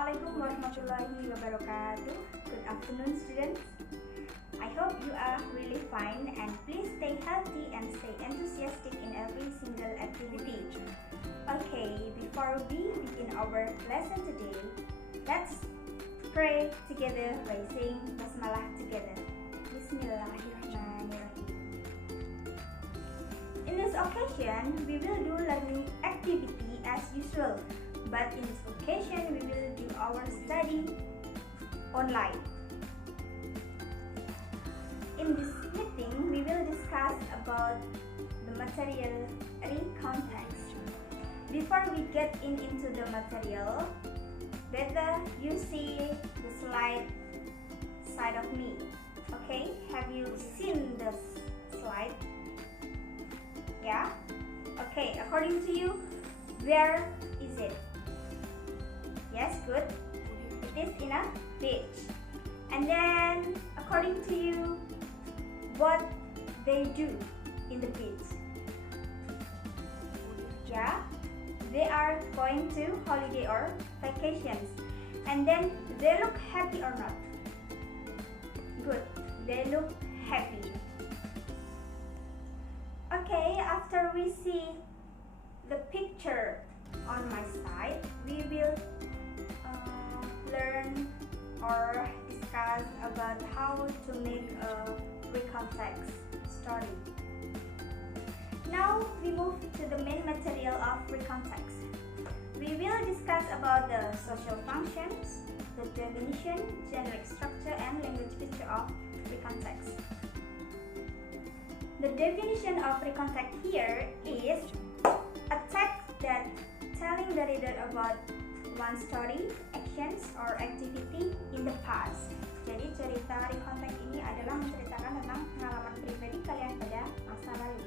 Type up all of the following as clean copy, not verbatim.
Assalamualaikum warahmatullahi wabarakatuh. Good afternoon, students. I hope you are really fine and please stay healthy and stay enthusiastic in every single activity. Okay, before we begin our lesson today, let's pray together by saying basmalah together. Bismillahirrahmanirrahim. In this occasion, we will do learning activity as usual. But in this occasion, we will do our study online. In this meeting, we will discuss about the material Recount text. Before we get into the material, better you see the side of me. Okay, have you seen this slide? Yeah? Okay, according to you, where is it? Yes, good. It is in a page. And then, according to you, what they do in the page? Yeah, they are going to holiday or vacations. And then, they look happy or not? Good, they look happy. Okay, after we see the picture on my side, we will learn or discuss about how to make a Recount text story. Now we move to the main material of Recount text. We will discuss about the social functions, the definition, generic structure, and language feature of Recount text. The definition of Recount text here is a text that telling the reader about one story, actions, or activity in the past. Jadi cerita Recount text ini adalah menceritakan tentang pengalaman pribadi kalian pada masa lalu.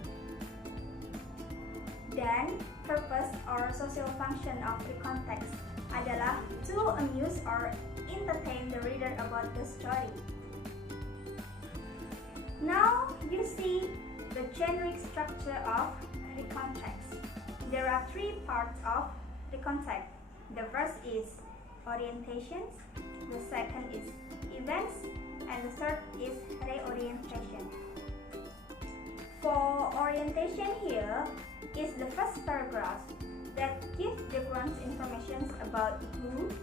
Dan purpose or social function of Recount text adalah to amuse or entertain the reader about the story. Now you see the generic structure of Recount text. There are three parts of Recount text. The first is orientations, the second is events, and the third is reorientation. For orientation here is the first paragraph that gives background information about who,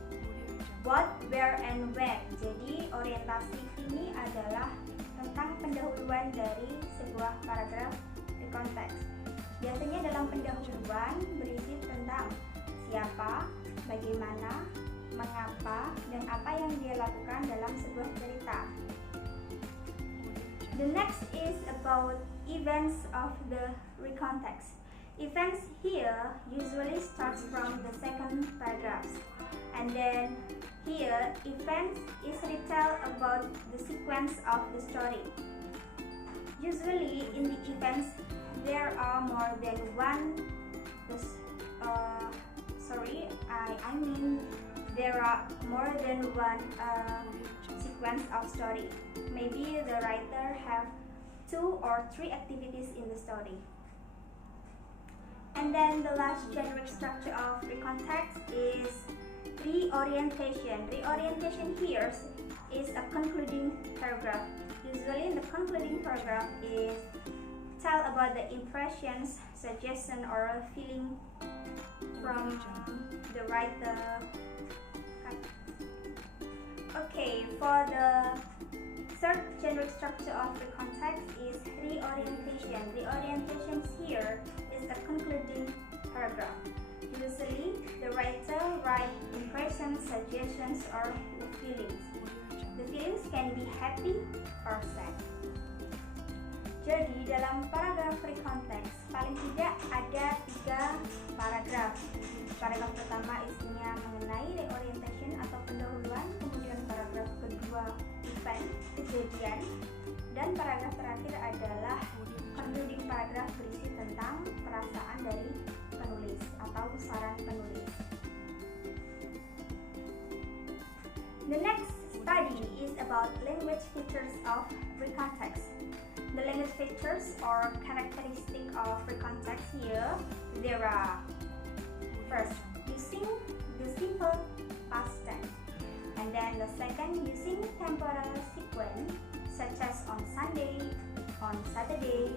what, where, and when. Jadi orientasi ini adalah tentang pendahuluan dari sebuah paragraf Recount text. Biasanya dalam pendahuluan berisi tentang siapa, bagaimana, mengapa, dan apa yang dia lakukan dalam sebuah cerita. The next is about events of the Recount text. Events here usually starts from the second paragraph. And then here, events is retell about the sequence of the story. Usually in the events, there are more than one I mean there are more than one sequence of story. Maybe the writer have 2 or 3 activities in the story. And then the last generic structure of Recount text is reorientation. Reorientation here is a concluding paragraph. Usually the concluding paragraph is tell about the impressions, suggestion, or feeling from the writer. Okay, for the third generic structure of Recount text is reorientation. Reorientation here is a concluding paragraph. Usually, the writer write impressions, suggestions, or feelings. The feelings can be happy or sad. Jadi dalam paragraf Recount text paling tidak ada 3 paragraf. Paragraf pertama isinya mengenai reorientation atau pendahuluan, kemudian paragraf kedua event, kejadian, dan paragraf terakhir adalah concluding paragraf berisi tentang perasaan dari penulis atau saran penulis. The next study is about language features of Recount text. The language features or characteristic of Recount text here, there are first, using the simple past tense. the second, using temporal sequence such as on Sunday, on Saturday.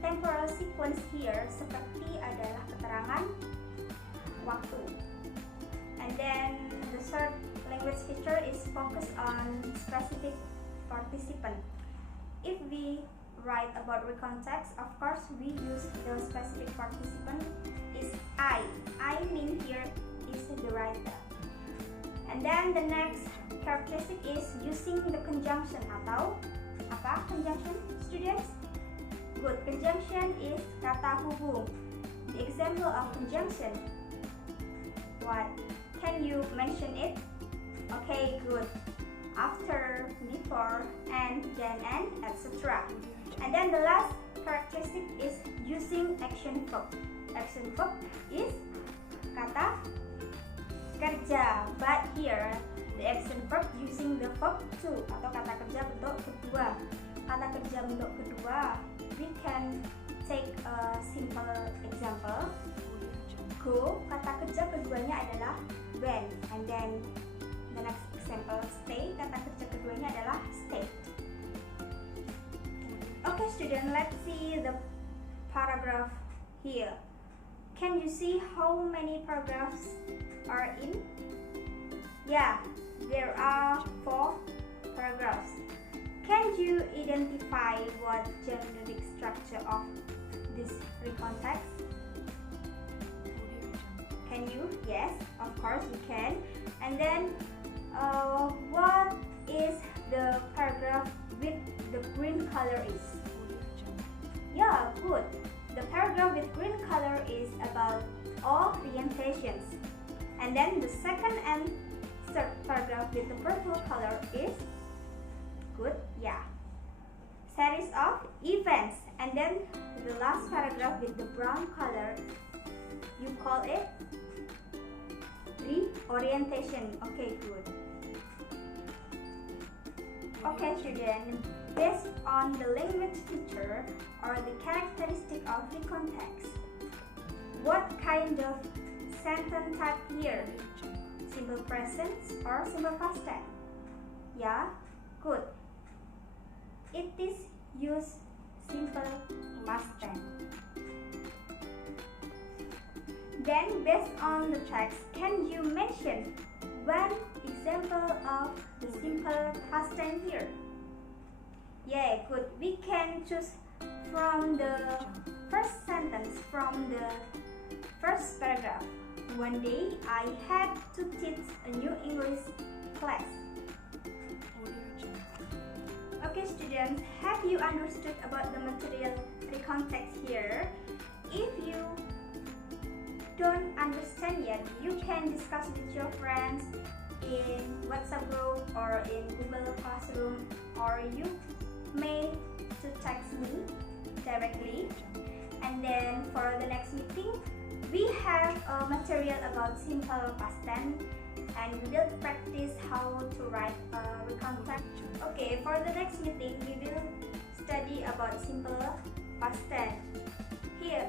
Temporal sequence here seperti adalah keterangan waktu. And then the third language feature is focused on specific participant. If we write about recount text, of course we use the specific participant is I. I mean here is the writer. And then the next characteristic is using the conjunction atau apa conjunction, students? Good. Conjunction is kata hubung. The example of conjunction. What? Can you mention it? Okay, good. After, before, and, then, and, etc. And then the last characteristic is using action verb. Action verb is kata kerja. But here, the action verb using the verb to atau kata kerja bentuk kedua. Kata kerja bentuk kedua, we can take a simple example. Go, kata kerja keduanya adalah went. And then the next example, stay, kata kerja keduanya adalah stayed. Okay student, let's see the paragraph here. Can you see how many paragraphs are in? Yeah, there are 4 paragraphs. Can you identify what generic structure of this recount text? Can you? Yes, of course you can. And then what is the paragraph with the green color is? Yeah, good. The paragraph with green color is about orientations. And then the second and third paragraph with the purple color is good, yeah. Series of events. And then the last paragraph with the brown color, you call it reorientation. Okay, good. Okay, student. Based on the language feature or the characteristic of the context, what kind of sentence type here? Simple present or simple past tense? Yeah, good. It is use simple past tense. Then based on the text, can you mention one example of the simple past tense here? Yeah, good. We can choose from the first sentence from the first paragraph. One day I had to teach a new English class. Okay students, have you understood about the material recount text here? If you don't understand yet, you can discuss with your friends in WhatsApp group or in Google Classroom, or you may to text me directly. And then for the next meeting, we have a material about simple past tense, and we will practice how to write a recount text. Okay, for the next meeting, we will study about simple past tense. Here,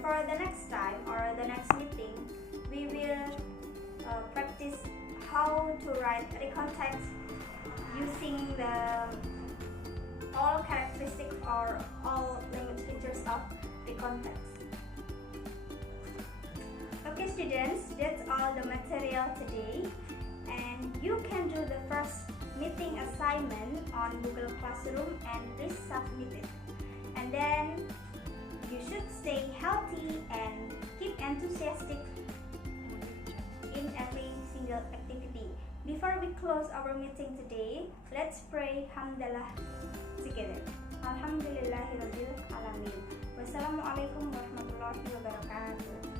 for the next time or the next meeting, we will practice how to write recount text using the all characteristics or all language features of recount text. Okay students, that's all the material today, and you can do the first meeting assignment on Google Classroom and please submit it. And then you should stay healthy and keep enthusiastic in every single activity. Before we close our meeting today, let's pray hamdalah together. Alhamdulillahirabbil alamin. Wassalamualaikum warahmatullahi wabarakatuh.